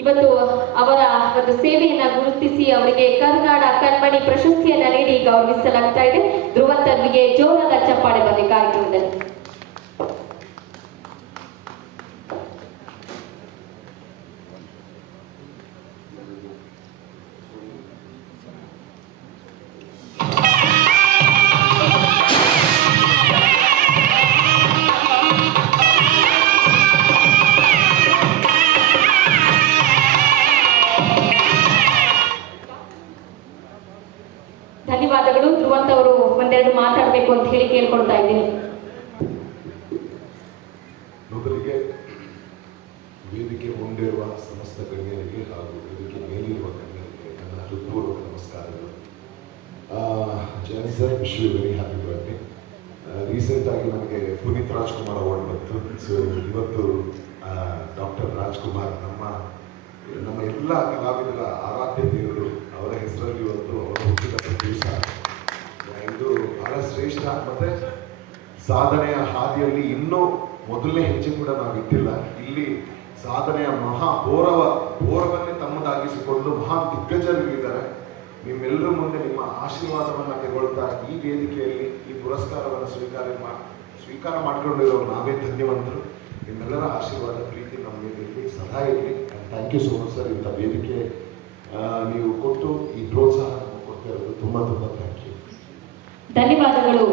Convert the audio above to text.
ಇವತ್ತು ಅವರ ಒಂದು ಸೇವೆಯನ್ನ ಗುರುತಿಸಿ ಅವರಿಗೆ ಕರ್ನಾಡ ಕಣ್ಮಣಿ ಪ್ರಶಸ್ತಿಯನ್ನ ನೀಡಿ ಗೌರವಿಸಲಾಗ್ತಾ ಇದೆ. ಧ್ರುವಂತರ್ವಿಗೆ ಜೋರಾದ ಚಪ್ಪಾಳೆ ಬರಲಿ ಕಾರ್ಯಕ್ರಮದಲ್ಲಿ. ಧನ್ಯವಾದಗಳು. ಧ್ರುವಂತ್ ಅವರು ಒಂದೆರಡು ಮಾತಾಡಬೇಕು ಅಂತ ಹೇಳಿ ಕೇಳ್ಕೊಳ್ತಾ ಇದ್ದೀನಿ. ಮೊದಲಿಗೆ ವೇದಿಕೆ ಮುಂದಿರುವ ಸಮಸ್ತ ಗಣ್ಯರಿಗೆ ಹಾಗೂ ವೇದಿಕೆ ಮೇಲಿರುವ ಗಣ್ಯರಿಗೆ ನನ್ನ ಹೃತ್ಪೂರ್ವಕ ನಮಸ್ಕಾರಗಳು. Jayant sir, wish you very happy birthday. Recent ಆಗಿ ನನಗೆ ಪುನೀತ್ ರಾಜ್ಕುಮಾರ್ ಅವಾರ್ಡ್ ಬಂತು. ಸೊ ಇವತ್ತು ಡಾಕ್ಟರ್ ರಾಜ್ಕುಮಾರ್ ನಮ್ಮ ಎಲ್ಲ ಕಲಾವಿದರ ಆರಾಧ್ಯ ದೇವರು, ಅವರ ಹೆಸರಲ್ಲಿ ಇವತ್ತು ಅವರ ಹುಟ್ಟಿದ ದಿವಸ. ಇದು ಬಹಳ ಶ್ರೇಷ್ಠ. ಮತ್ತೆ ಸಾಧನೆಯ ಹಾದಿಯಲ್ಲಿ ಇನ್ನೂ ಮೊದಲನೇ ಹೆಜ್ಜೆ ಕೂಡ ನಾವಿಟ್ಟಿಲ್ಲ. ಇಲ್ಲಿ ಸಾಧನೆಯ ಮಹಾ ಘೋರವನ್ನೇ ತಮ್ಮದಾಗಿಸಿಕೊಂಡು ಮಹಾ ದಿಗ್ಗಜರಿದ್ದಾರೆ. ನಿಮ್ಮೆಲ್ಲರ ಮುಂದೆ ನಿಮ್ಮ ಆಶೀರ್ವಾದವನ್ನು ತಗೊಳ್ತಾ ಈ ವೇದಿಕೆಯಲ್ಲಿ ಈ ಪುರಸ್ಕಾರವನ್ನು ಸ್ವೀಕಾರ ಮಾಡ್ಕೊಂಡಿರೋರು ನಾವೇ ಧನ್ಯವಂತರು. ನಿಮ್ಮೆಲ್ಲರ ಆಶೀರ್ವಾದ ಪ್ರೀತಿ ನಮ್ಮ ಮೇಲೆ ಸದಾ ಇರಲಿ. Thank you so much sir. ಇಂಥ ವೇದಿಕೆ ನೀವು ಕೊಟ್ಟು ಈ ಪ್ರೋತ್ಸಾಹ ಕೊಡ್ತಾ ಇರೋದು ತುಂಬ ಥ್ಯಾಂಕ್ ಯು. ಧನ್ಯವಾದಗಳು.